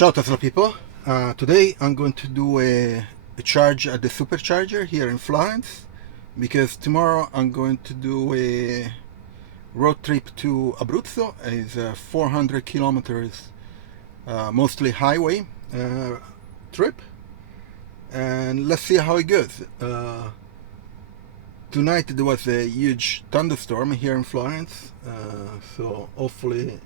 Ciao Tesla people, today I'm going to do a charge at the Supercharger here in Florence because tomorrow I'm going to do a road trip to Abruzzo. It's 400 kilometers, mostly highway trip, and let's see how it goes. Tonight there was a huge thunderstorm here in Florence, so hopefully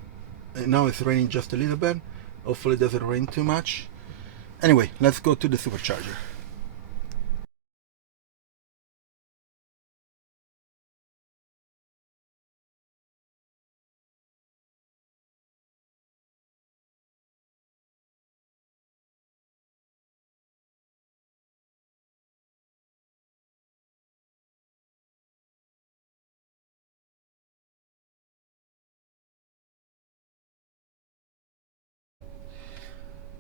now it's raining just a little bit. Hopefully it doesn't rain too much. Anyway, let's go to the Supercharger.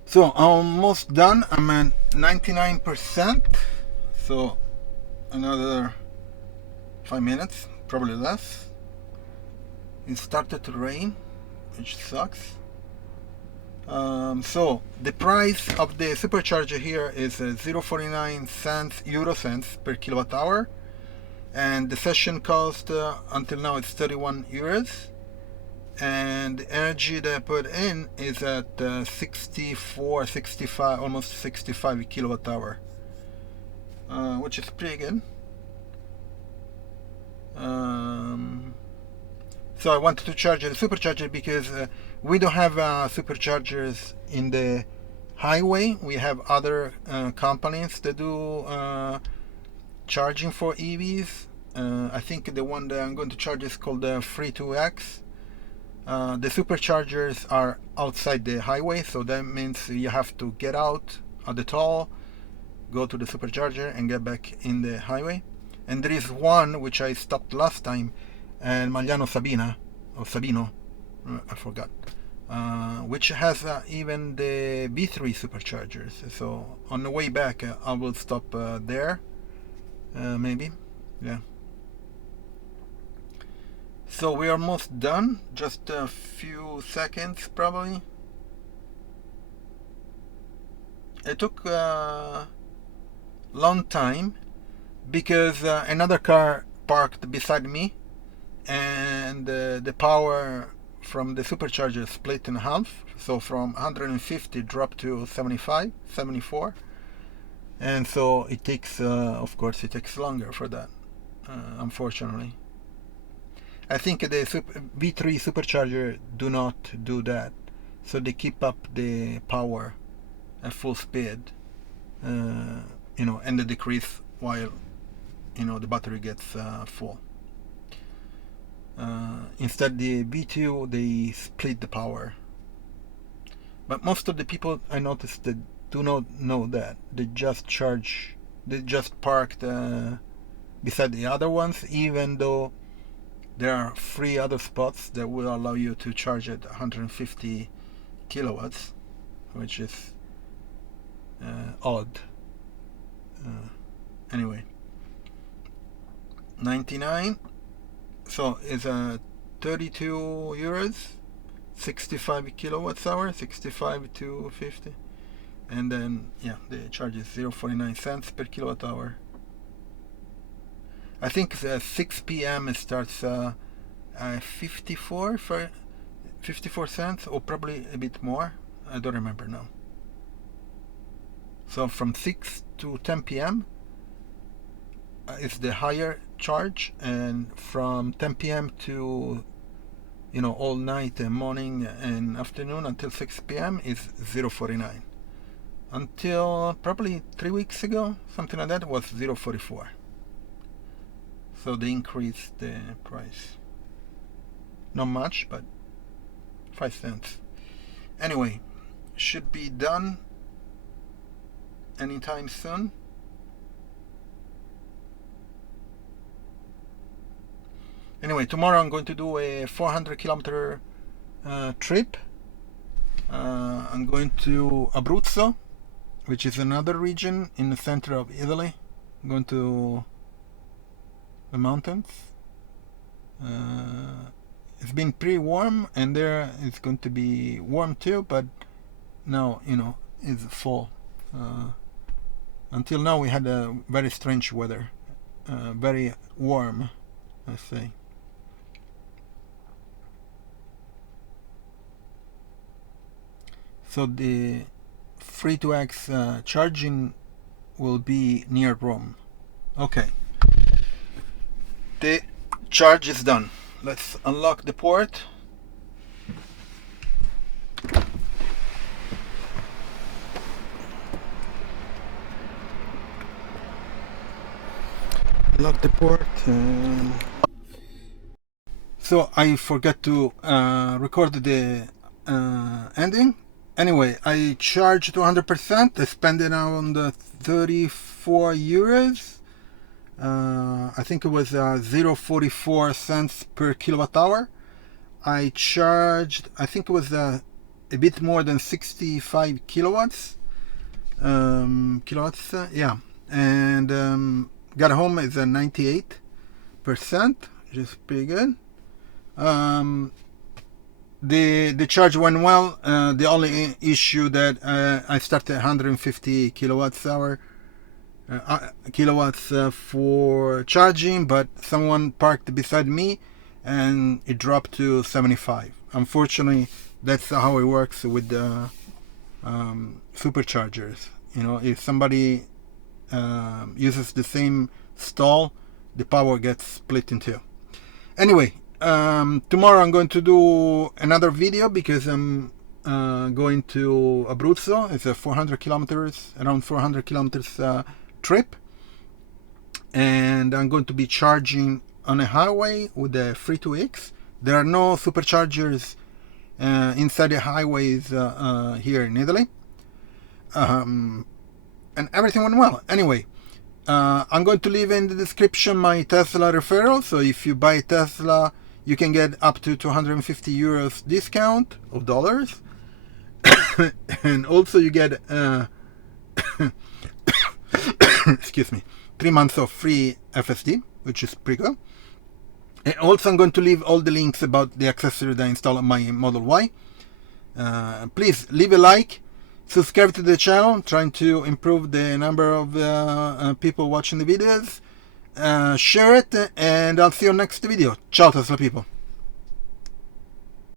So I'm almost done. I'm at 99%. So another 5 minutes, probably less. It started to rain, which sucks. So the price of the supercharger here is 0.49 euro cents per kilowatt hour, and the session cost until now it's 31 euros. And the energy that I put in is at 64, 65, almost 65 kilowatt hour, which is pretty good. So I wanted to charge the supercharger because we don't have superchargers in the highway. We have other companies that do charging for EVs. I think the one that I'm going to charge is called Free2X. The superchargers are outside the highway, so that means you have to get out at the toll, go to the supercharger, and get back in the highway. And there is one which I stopped last time, and Magliano Sabina, or Sabino, I forgot, which has even the B3 superchargers. So on the way back, I will stop there, maybe, yeah. So we are almost done, just a few seconds probably. It took a long time because another car parked beside me, and the power from the supercharger split in half, so from 150 dropped to 75, 74, and so it takes, of course it takes longer for that, unfortunately. I think the V3 supercharger do not do that, so they keep up the power at full speed, and they decrease while the battery gets full. Instead, the V2 they split the power. But most of the people I noticed that do not know that they just parked beside the other ones, even though there are 3 other spots that will allow you to charge at 150 kilowatts, which is odd. Anyway, 99. So it's 32 euros, 65 kilowatts hour, 65 to 50, and then yeah, the charge is 0.49 cents per kilowatt hour. I think at 6 p.m. it starts 54 cents, or probably a bit more. I don't remember now. So from 6 to 10 p.m. It's the higher charge, and from 10 p.m. to all night and morning and afternoon until 6 p.m. is 0.49. Until probably 3 weeks ago, something like that, it was 0.44. So they increased the price. Not much, but 5 cents. Anyway, should be done anytime soon. Anyway, tomorrow I'm going to do a 400 kilometer trip. I'm going to Abruzzo, which is another region in the center of Italy. I'm going to the mountains. It's been pretty warm, and there it's going to be warm too, but now, you know, is full. Until now we had a very strange weather, very warm, I say. So the free to X charging will be near Rome. Okay, the charge is done. Let's unlock the port. Lock the port. So I forgot to record the ending. Anyway, I charged 200%. I spent around 34 euros. I think it was 0.44 cents per kilowatt hour. I charged, I think it was a bit more than 65 kilowatts. Yeah. And got home is a 98%, which is pretty good. The charge went well. The only issue that I started 150 kilowatts for charging, but someone parked beside me and it dropped to 75. Unfortunately, that's how it works with the superchargers. You know, if somebody uses the same stall, the power gets split in two. Anyway, tomorrow I'm going to do another video because I'm going to Abruzzo. It's a 400 kilometers, around 400 kilometers trip, and I'm going to be charging on a highway with the free 2X. There are no superchargers inside the highways here in Italy, and everything went well. Anyway, I'm going to leave in the description my Tesla referral, so if you buy a Tesla you can get up to 250 euros discount of dollars. And also you get excuse me, 3 months of free FSD, which is pretty good. And also I'm going to leave all the links about the accessories that I installed on my Model Y. Please leave a like, subscribe to the channel, trying to improve the number of people watching the videos. Share it, and I'll see you next video. Ciao Tesla people.